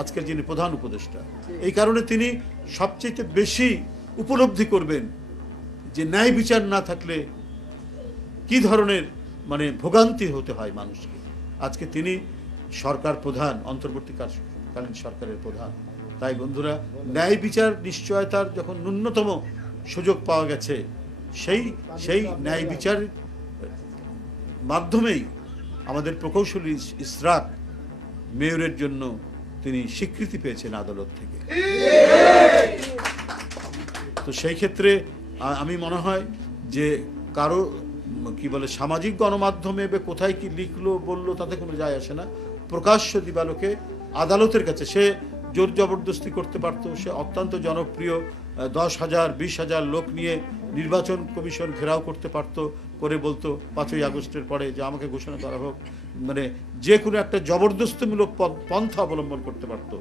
আজকের যিনি প্রধান উপদেষ্টা। এই কারণে তিনি সবচেয়ে বেশি উপলব্ধি করবেন যে ন্যায় বিচার না থাকলে কি ধরনের মানে ভোগান্তি হতে হয় মানুষকে। আজকে তিনি সরকার প্রধান, অন্তর্বর্তীকালীন সরকারের প্রধান। তাই বন্ধুরা, ন্যায় বিচার নিশ্চয়তার যখন ন্যূনতম সুযোগ পাওয়া গেছে, সেই ন্যায় বিচার মাধ্যমেই আমাদের প্রকৌশলী ইসরাক মেয়রের জন্য তিনি স্বীকৃতি পেয়েছেন আদালত থেকে। তো সেই ক্ষেত্রে আমি মনে হয় যে কারো কি বলে সামাজিক গণমাধ্যমে কোথায় কি লিখলো বললো তাতে কোনো যায় আসে না। প্রকাশ্য দিবালোকে আদালতের কাছে সে জোর জবরদস্তি করতে পারতো। সে অত্যন্ত জনপ্রিয় 10,000 20,000 লোক নিয়ে নির্বাচন কমিশন ঘেরাও করতে পারতো, করে বলতো 5ই আগস্টের পরে যে আমাকে ঘোষণা করা হোক, মানে যে কোনো একটা জবরদস্তিমূলক পন্থা অবলম্বন করতে পারতো।